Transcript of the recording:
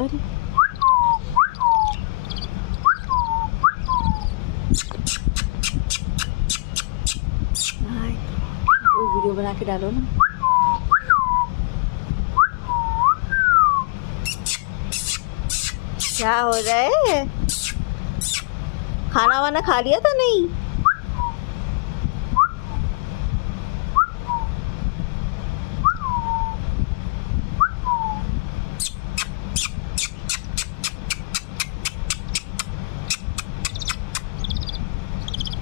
अरे हाय, कोई वीडियो बना के डालो ना। क्या हो रहा है? खाना वाना खा लिया था नहीं?